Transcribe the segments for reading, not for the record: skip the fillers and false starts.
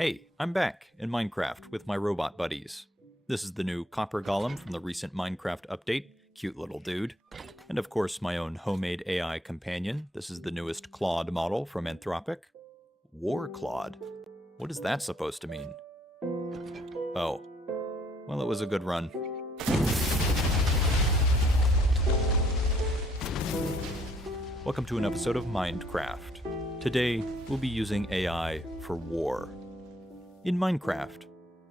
Hey, I'm back in Minecraft with my robot buddies. This is the new copper golem from the recent Minecraft update, cute little dude. And of course my own homemade AI companion. This is the newest Claude model from Anthropic. War Claude? What is that supposed to mean? Oh. Well, it was a good run. Welcome to an episode of Minecraft. Today, we'll be using AI for war. In Minecraft.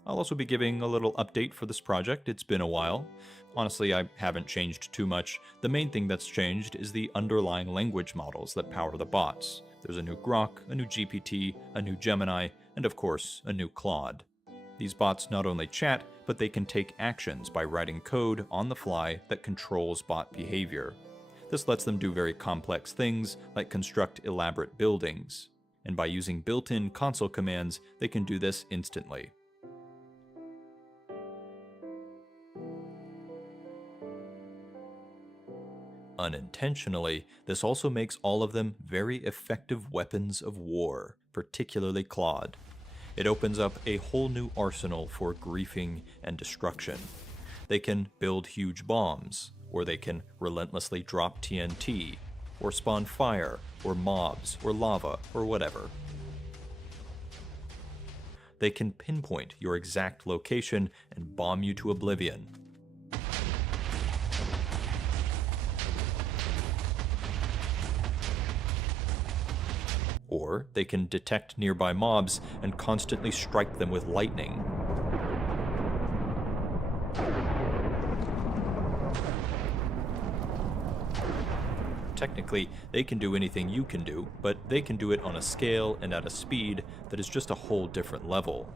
I'll also be giving a little update for this project. It's been a while. Honestly, I haven't changed too much. The main thing that's changed is the underlying language models that power the bots. There's a new Grok, a new GPT, a new Gemini, and of course, a new Claude. These bots not only chat, but they can take actions by writing code on the fly that controls bot behavior. This lets them do very complex things, like construct elaborate buildings. And by using built-in console commands, they can do this instantly. Unintentionally, this also makes all of them very effective weapons of war, particularly Claude. It opens up a whole new arsenal for griefing and destruction. They can build huge bombs, or they can relentlessly drop TNT, or spawn fire, or mobs, or lava, or whatever. They can pinpoint your exact location and bomb you to oblivion. Or they can detect nearby mobs and constantly strike them with lightning. Technically, they can do anything you can do, but they can do it on a scale and at a speed that is just a whole different level.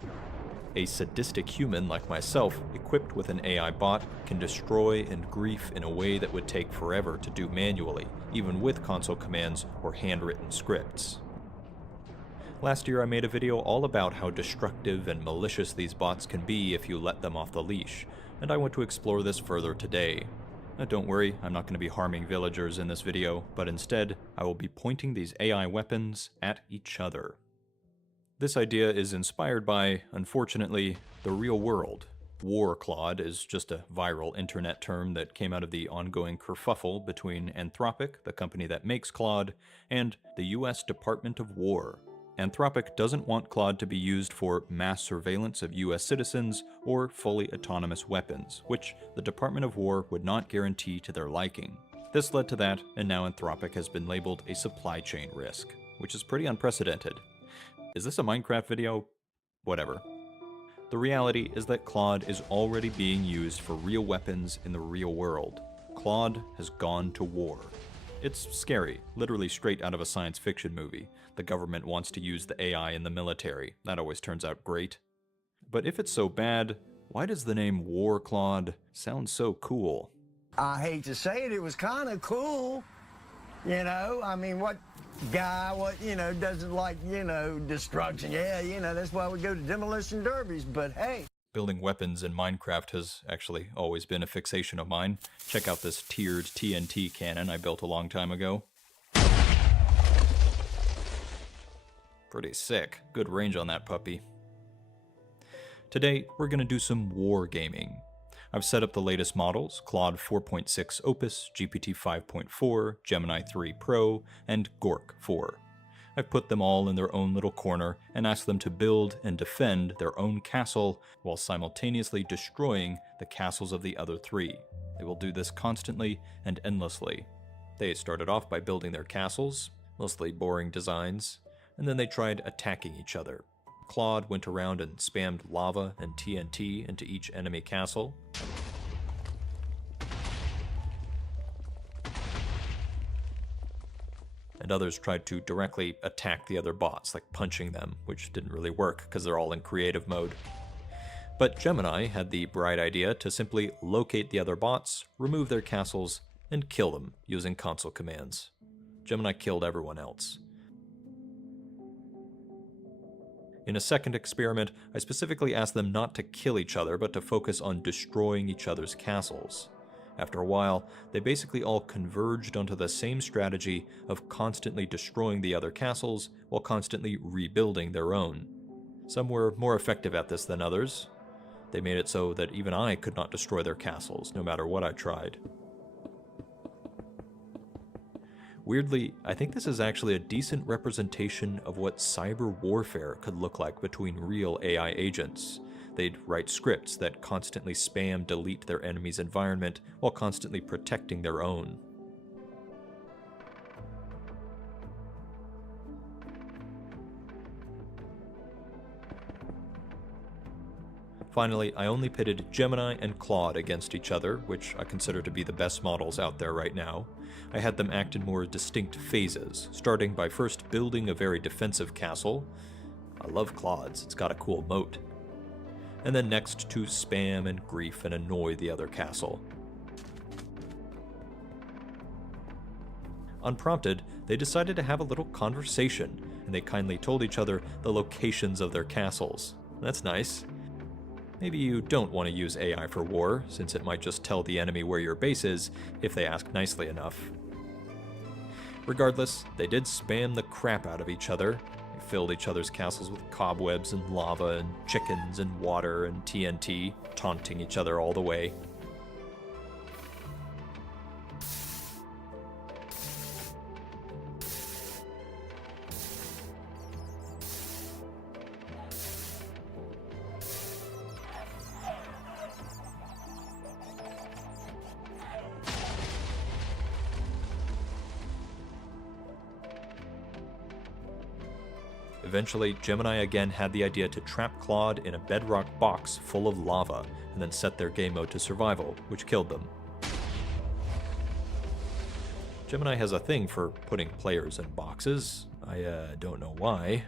A sadistic human like myself, equipped with an AI bot, can destroy and grief in a way that would take forever to do manually, even with console commands or handwritten scripts. Last year I made a video all about how destructive and malicious these bots can be if you let them off the leash, and I want to explore this further today. Don't worry, I'm not going to be harming villagers in this video, but instead, I will be pointing these AI weapons at each other. This idea is inspired by, unfortunately, the real world. War Claude is just a viral internet term that came out of the ongoing kerfuffle between Anthropic, the company that makes Claude, and the US Department of War. Anthropic doesn't want Claude to be used for mass surveillance of US citizens or fully autonomous weapons, which the Department of War would not guarantee to their liking. This led to that, and now Anthropic has been labeled a supply chain risk, which is pretty unprecedented. Is this a Minecraft video? Whatever. The reality is that Claude is already being used for real weapons in the real world. Claude has gone to war. It's scary, literally straight out of a science fiction movie. The government wants to use the AI in the military. That always turns out great. But if it's so bad, why does the name War Claude sound so cool? I hate to say it, it was kind of cool. You know, I mean, what guy, doesn't like, destruction? Yeah, that's why we go to demolition derbies, but hey. Building weapons in Minecraft has actually always been a fixation of mine. Check out this tiered TNT cannon I built a long time ago. Pretty sick. Good range on that puppy. Today, we're going to do some war gaming. I've set up the latest models, Claude 4.6 Opus, GPT 5.4, Gemini 3 Pro, and Gork 4. I've put them all in their own little corner and asked them to build and defend their own castle while simultaneously destroying the castles of the other three. They will do this constantly and endlessly. They started off by building their castles, mostly boring designs, and then they tried attacking each other. Claude went around and spammed lava and TNT into each enemy castle. And others tried to directly attack the other bots, like punching them, which didn't really work because they're all in creative mode. But Gemini had the bright idea to simply locate the other bots, remove their castles, and kill them using console commands. Gemini killed everyone else. In a second experiment, I specifically asked them not to kill each other, but to focus on destroying each other's castles. After a while, they basically all converged onto the same strategy of constantly destroying the other castles while constantly rebuilding their own. Some were more effective at this than others. They made it so that even I could not destroy their castles, no matter what I tried. Weirdly, I think this is actually a decent representation of what cyber warfare could look like between real AI agents. They'd write scripts that constantly spam delete their enemy's environment while constantly protecting their own. Finally, I only pitted Gemini and Claude against each other, which I consider to be the best models out there right now. I had them act in more distinct phases, starting by first building a very defensive castle. I love Claude's, it's got a cool moat. And then next to spam and grief and annoy the other castle. Unprompted, they decided to have a little conversation, and they kindly told each other the locations of their castles. That's nice. Maybe you don't want to use AI for war, since it might just tell the enemy where your base is if they ask nicely enough. Regardless, they did spam the crap out of each other. They filled each other's castles with cobwebs and lava and chickens and water and TNT, taunting each other all the way. Eventually, Gemini again had the idea to trap Claude in a bedrock box full of lava, and then set their game mode to survival, which killed them. Gemini has a thing for putting players in boxes. I don't know why.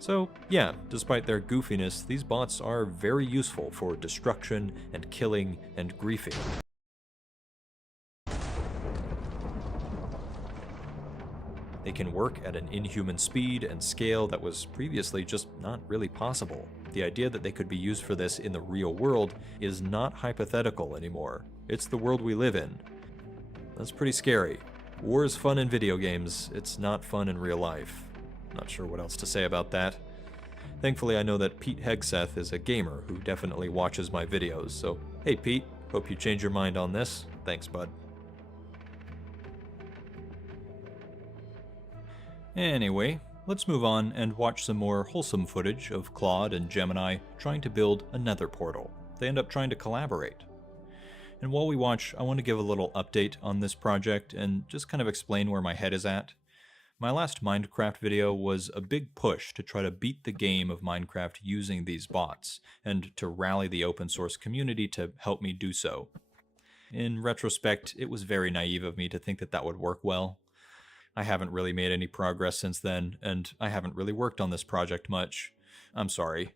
So yeah, despite their goofiness, these bots are very useful for destruction and killing and griefing. They can work at an inhuman speed and scale that was previously just not really possible. The idea that they could be used for this in the real world is not hypothetical anymore. It's the world we live in. That's pretty scary. War is fun in video games, it's not fun in real life. Not sure what else to say about that. Thankfully, I know that Pete Hegseth is a gamer who definitely watches my videos, so hey Pete, hope you change your mind on this. Thanks, bud. Anyway, let's move on and watch some more wholesome footage of Claude and Gemini trying to build another portal. They end up trying to collaborate. And while we watch, I want to give a little update on this project and just kind of explain where my head is at. My last Minecraft video was a big push to try to beat the game of Minecraft using these bots, and to rally the open source community to help me do so. In retrospect, it was very naive of me to think that that would work well. I haven't really made any progress since then, and I haven't really worked on this project much. I'm sorry.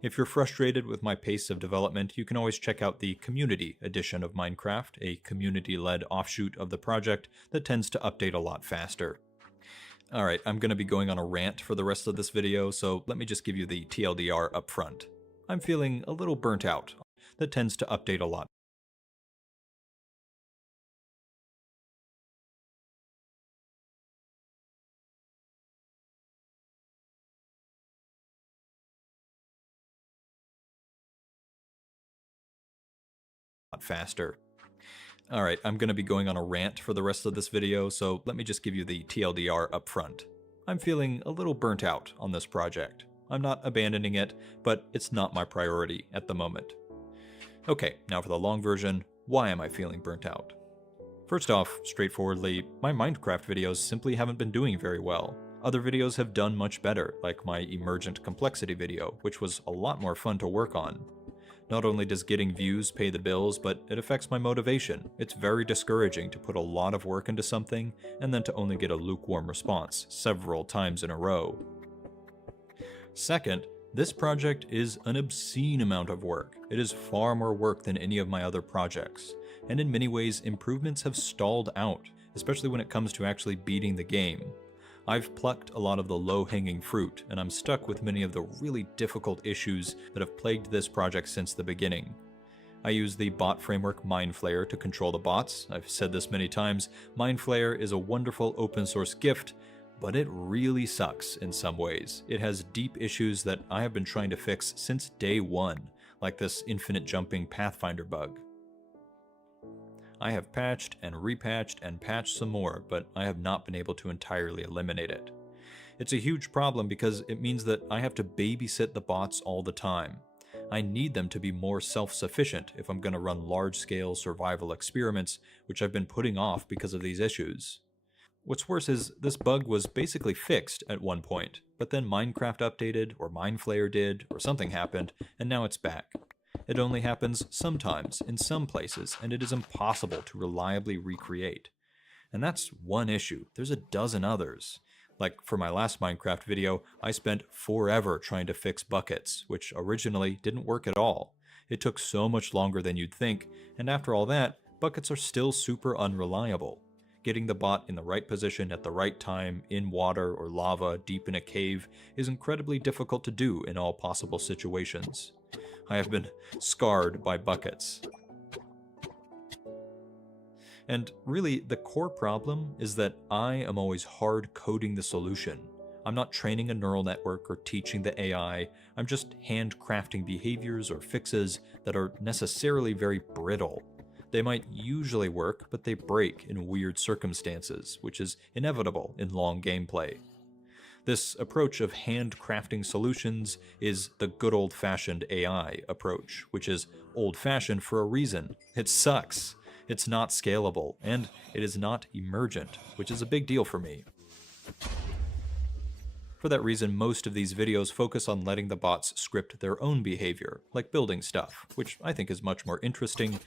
If you're frustrated with my pace of development, you can always check out the Community edition of Minecraft, a community-led offshoot of the project that tends to update a lot faster. Alright, I'm going to be going on a rant for the rest of this video, so let me just give you the TLDR up front. I'm feeling a little burnt out. That tends to update a lot faster. Alright, I'm going to be going on a rant for the rest of this video, so let me just give you the TLDR up front. I'm feeling a little burnt out on this project. I'm not abandoning it, but it's not my priority at the moment. Okay, now for the long version, why am I feeling burnt out? First off, straightforwardly, my Minecraft videos simply haven't been doing very well. Other videos have done much better, like my Emergent Complexity video, which was a lot more fun to work on. Not only does getting views pay the bills, but it affects my motivation. It's very discouraging to put a lot of work into something and then to only get a lukewarm response several times in a row. Second, this project is an obscene amount of work. It is far more work than any of my other projects, and in many ways improvements have stalled out, especially when it comes to actually beating the game. I've plucked a lot of the low-hanging fruit, and I'm stuck with many of the really difficult issues that have plagued this project since the beginning. I use the bot framework Mindflayer to control the bots. I've said this many times, Mindflayer is a wonderful open source gift, but it really sucks in some ways. It has deep issues that I have been trying to fix since day one, like this infinite jumping Pathfinder bug. I have patched and repatched and patched some more, but I have not been able to entirely eliminate it. It's a huge problem because it means that I have to babysit the bots all the time. I need them to be more self-sufficient if I'm going to run large-scale survival experiments, which I've been putting off because of these issues. What's worse is this bug was basically fixed at one point, but then Minecraft updated, or Mindflayer did, or something happened, and now it's back. It only happens sometimes, in some places, and it is impossible to reliably recreate. And that's one issue. There's a dozen others. Like for my last Minecraft video, I spent forever trying to fix buckets, which originally didn't work at all. It took so much longer than you'd think, and after all that, buckets are still super unreliable. Getting the bot in the right position at the right time, in water or lava, deep in a cave, is incredibly difficult to do in all possible situations. I have been scarred by buckets. And really, the core problem is that I am always hard coding the solution. I'm not training a neural network or teaching the AI, I'm just handcrafting behaviors or fixes that are necessarily very brittle. They might usually work, but they break in weird circumstances, which is inevitable in long gameplay. This approach of handcrafting solutions is the good old-fashioned AI approach, which is old-fashioned for a reason. It sucks. It's not scalable, and it is not emergent, which is a big deal for me. For that reason, most of these videos focus on letting the bots script their own behavior, like building stuff, which I think is much more interesting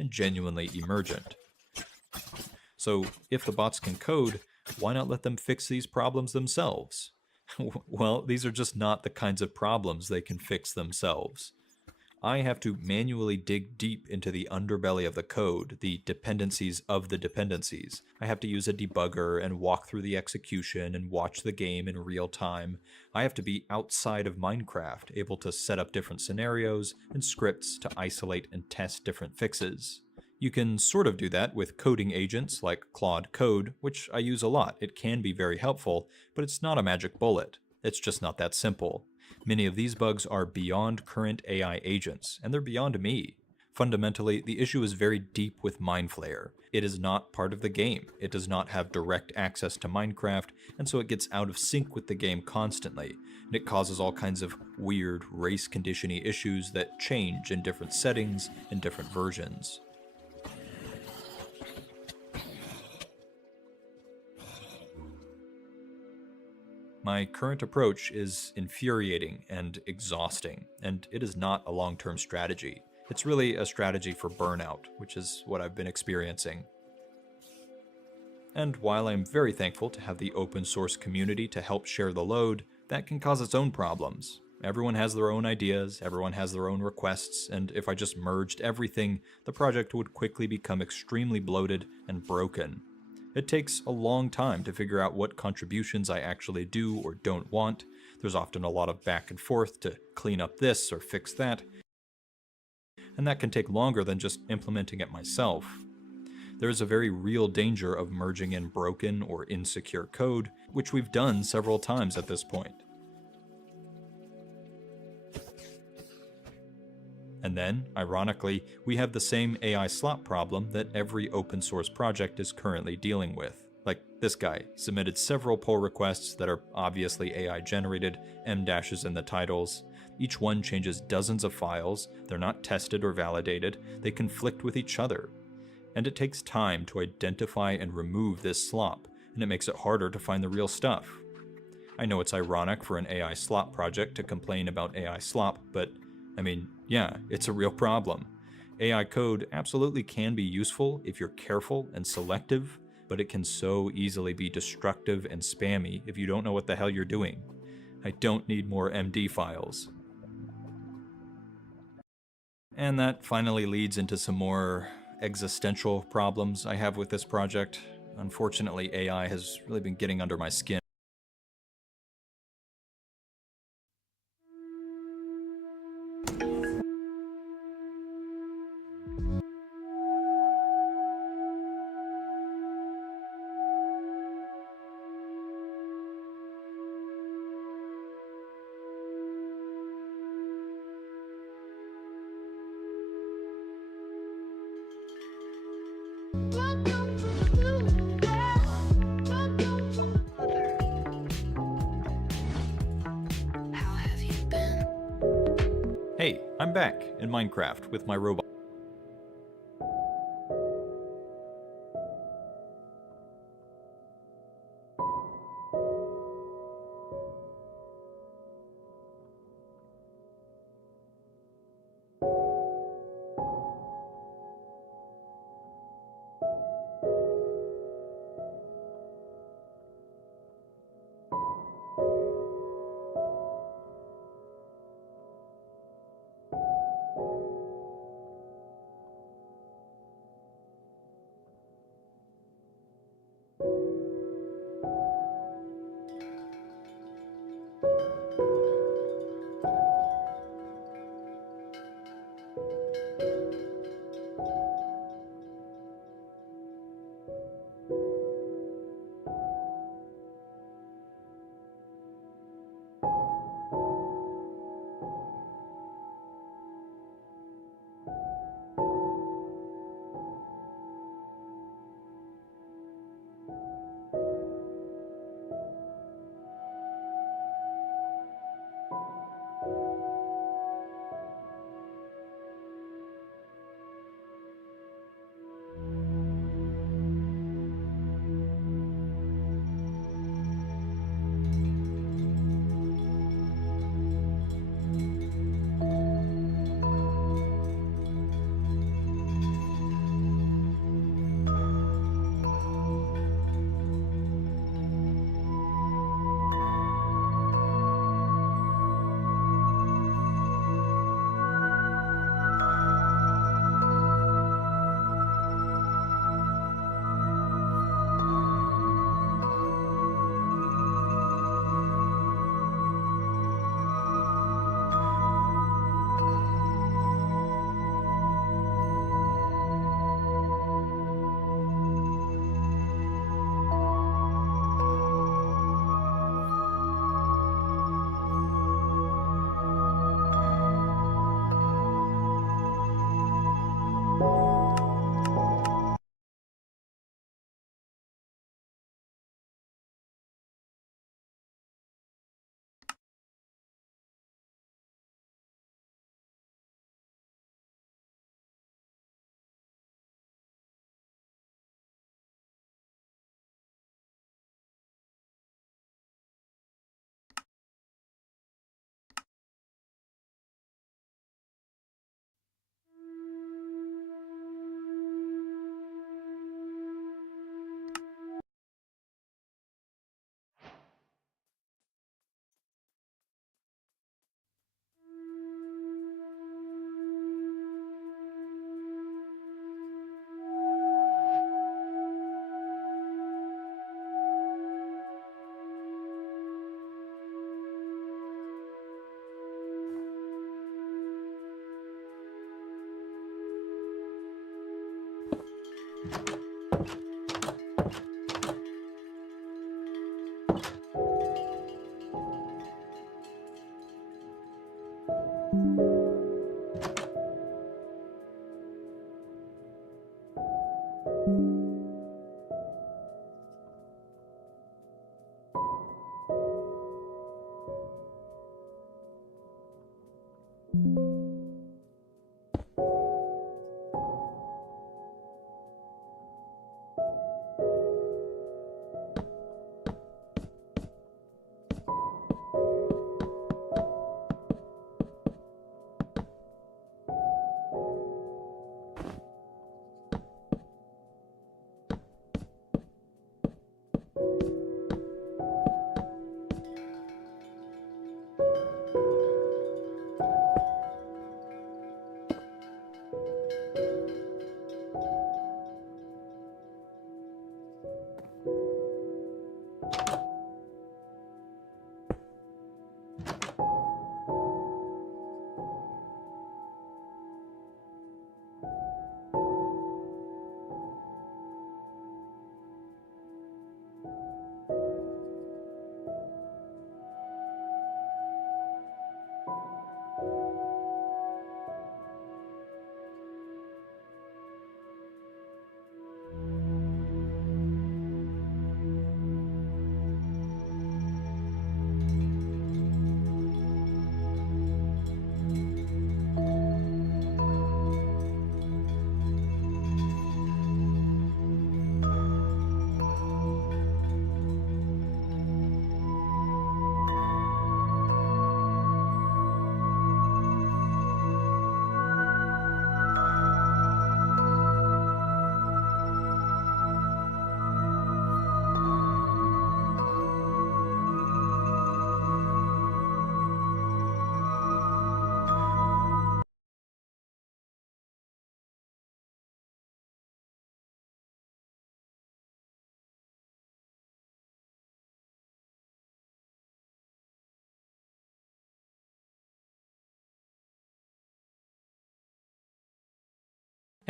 and genuinely emergent. So, if the bots can code, why not let them fix these problems themselves? Well, these are just not the kinds of problems they can fix themselves. I have to manually dig deep into the underbelly of the code, the dependencies of the dependencies. I have to use a debugger and walk through the execution and watch the game in real time. I have to be outside of Minecraft, able to set up different scenarios and scripts to isolate and test different fixes. You can sort of do that with coding agents like Claude Code, which I use a lot. It can be very helpful, but it's not a magic bullet. It's just not that simple. Many of these bugs are beyond current AI agents, and they're beyond me. Fundamentally, the issue is very deep with Mindflayer. It is not part of the game. It does not have direct access to Minecraft, and so it gets out of sync with the game constantly, and it causes all kinds of weird race condition-y issues that change in different settings and different versions. My current approach is infuriating and exhausting, and it is not a long-term strategy. It's really a strategy for burnout, which is what I've been experiencing. And while I'm very thankful to have the open source community to help share the load, that can cause its own problems. Everyone has their own ideas, everyone has their own requests, and if I just merged everything, the project would quickly become extremely bloated and broken. It takes a long time to figure out what contributions I actually do or don't want. There's often a lot of back and forth to clean up this or fix that, and that can take longer than just implementing it myself. There is a very real danger of merging in broken or insecure code, which we've done several times at this point. And then, ironically, we have the same AI slop problem that every open source project is currently dealing with. Like this guy submitted several pull requests that are obviously AI generated, M-dashes in the titles. Each one changes dozens of files, they're not tested or validated, they conflict with each other. And it takes time to identify and remove this slop, and it makes it harder to find the real stuff. I know it's ironic for an AI slop project to complain about AI slop, but I mean, yeah, it's a real problem. AI code absolutely can be useful if you're careful and selective, but it can so easily be destructive and spammy if you don't know what the hell you're doing. I don't need more MD files. And that finally leads into some more existential problems I have with this project. Unfortunately, AI has really been getting under my skin. Hey, I'm back in Minecraft with my robot.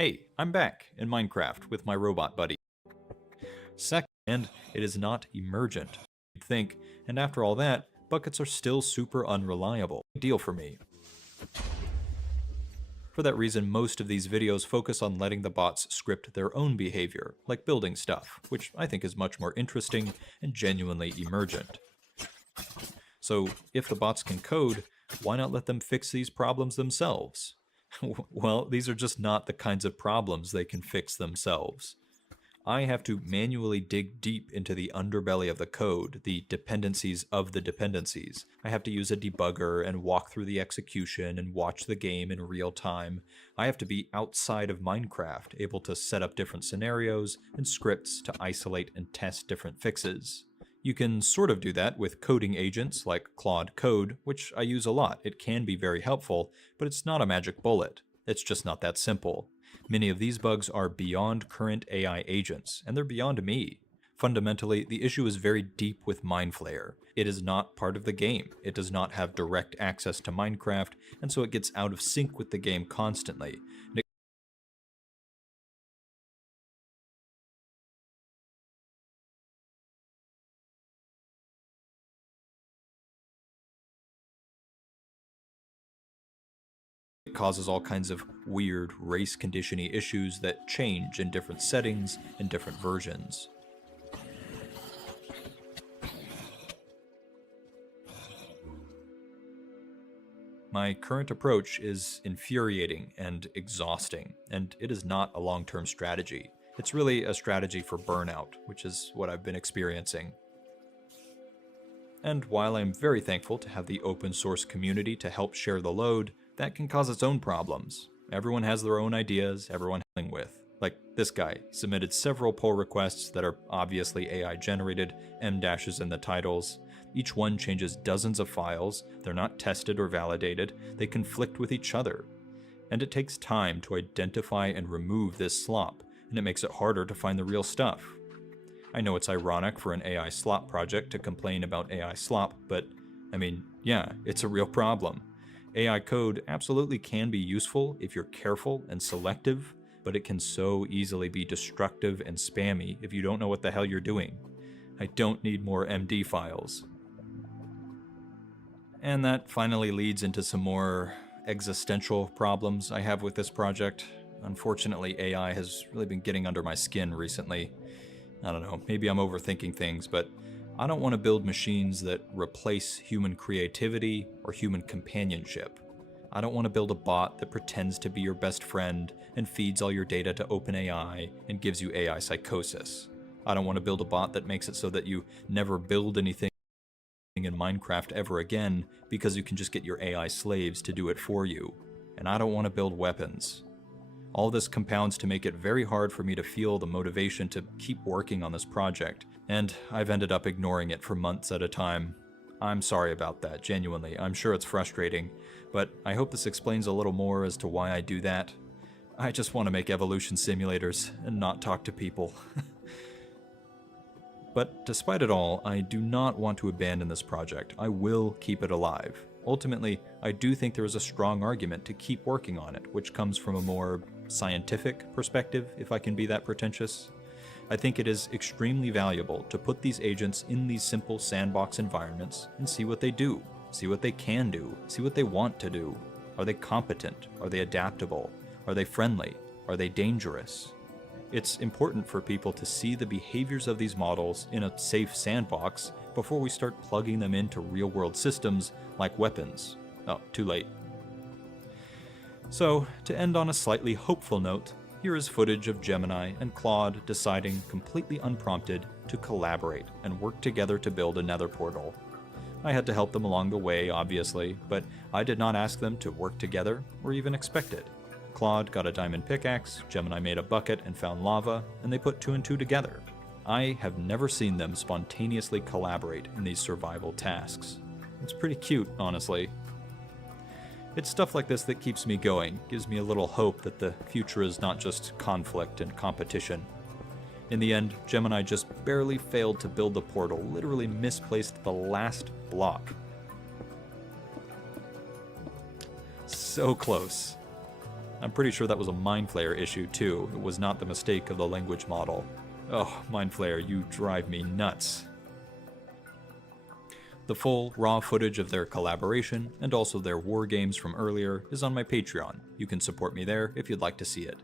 Hey, I'm back in Minecraft with my robot buddy. Second, it is not emergent, you'd think, and after all that, buckets are still super unreliable. Big deal for me. For that reason, most of these videos focus on letting the bots script their own behavior, like building stuff, which I think is much more interesting and genuinely emergent. So, if the bots can code, why not let them fix these problems themselves? Well, these are just not the kinds of problems they can fix themselves. I have to manually dig deep into the underbelly of the code, the dependencies of the dependencies. I have to use a debugger and walk through the execution and watch the game in real time. I have to be outside of Minecraft, able to set up different scenarios and scripts to isolate and test different fixes. You can sort of do that with coding agents like Claude Code, which I use a lot. It can be very helpful, but it's not a magic bullet. It's just not that simple. Many of these bugs are beyond current AI agents, and they're beyond me. Fundamentally, the issue is very deep with Mindflayer. It is not part of the game. It does not have direct access to Minecraft, and so it gets out of sync with the game constantly. It causes all kinds of weird race condition-y issues that change in different settings and different versions. My current approach is infuriating and exhausting, and it is not a long-term strategy. It's really a strategy for burnout, which is what I've been experiencing. And while I'm very thankful to have the open source community to help share the load, that can cause its own problems. Everyone has their own ideas, everyone dealing with. Like this guy submitted several pull requests that are obviously AI generated, M-dashes in the titles. Each one changes dozens of files, they're not tested or validated, they conflict with each other. And it takes time to identify and remove this slop, and it makes it harder to find the real stuff. I know it's ironic for an AI slop project to complain about AI slop, but I mean, yeah, it's a real problem. AI code absolutely can be useful if you're careful and selective, but it can so easily be destructive and spammy if you don't know what the hell you're doing. I don't need more MD files. And that finally leads into some more existential problems I have with this project. Unfortunately, AI has really been getting under my skin recently. I don't know, maybe I'm overthinking things, but I don't want to build machines that replace human creativity or human companionship. I don't want to build a bot that pretends to be your best friend and feeds all your data to OpenAI and gives you AI psychosis. I don't want to build a bot that makes it so that you never build anything in Minecraft ever again because you can just get your AI slaves to do it for you. And I don't want to build weapons. All this compounds to make it very hard for me to feel the motivation to keep working on this project, and I've ended up ignoring it for months at a time. I'm sorry about that, genuinely. I'm sure it's frustrating, but I hope this explains a little more as to why I do that. I just want to make evolution simulators and not talk to people. But despite it all, I do not want to abandon this project. I will keep it alive. Ultimately, I do think there is a strong argument to keep working on it, which comes from a more scientific perspective, if I can be that pretentious. I think it is extremely valuable to put these agents in these simple sandbox environments and see what they do, see what they can do, see what they want to do. Are they competent? Are they adaptable? Are they friendly? Are they dangerous? It's important for people to see the behaviors of these models in a safe sandbox before we start plugging them into real-world systems like weapons. Oh, too late. So, to end on a slightly hopeful note, here is footage of Gemini and Claude deciding, completely unprompted, to collaborate and work together to build a nether portal. I had to help them along the way, obviously, but I did not ask them to work together or even expect it. Claude got a diamond pickaxe, Gemini made a bucket and found lava, and they put 2 and 2 together. I have never seen them spontaneously collaborate in these survival tasks. It's pretty cute, honestly. It's stuff like this that keeps me going, gives me a little hope that the future is not just conflict and competition. In the end, Gemini just barely failed to build the portal, literally misplaced the last block. So close. I'm pretty sure that was a MindFlayer issue too. It was not the mistake of the language model. Oh, MindFlayer, you drive me nuts. The full, raw footage of their collaboration, and also their war games from earlier, is on my Patreon. You can support me there if you'd like to see it.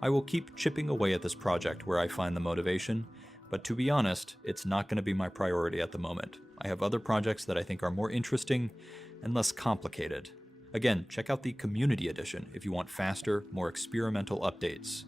I will keep chipping away at this project where I find the motivation, but to be honest, it's not going to be my priority at the moment. I have other projects that I think are more interesting and less complicated. Again, check out the Community Edition if you want faster, more experimental updates.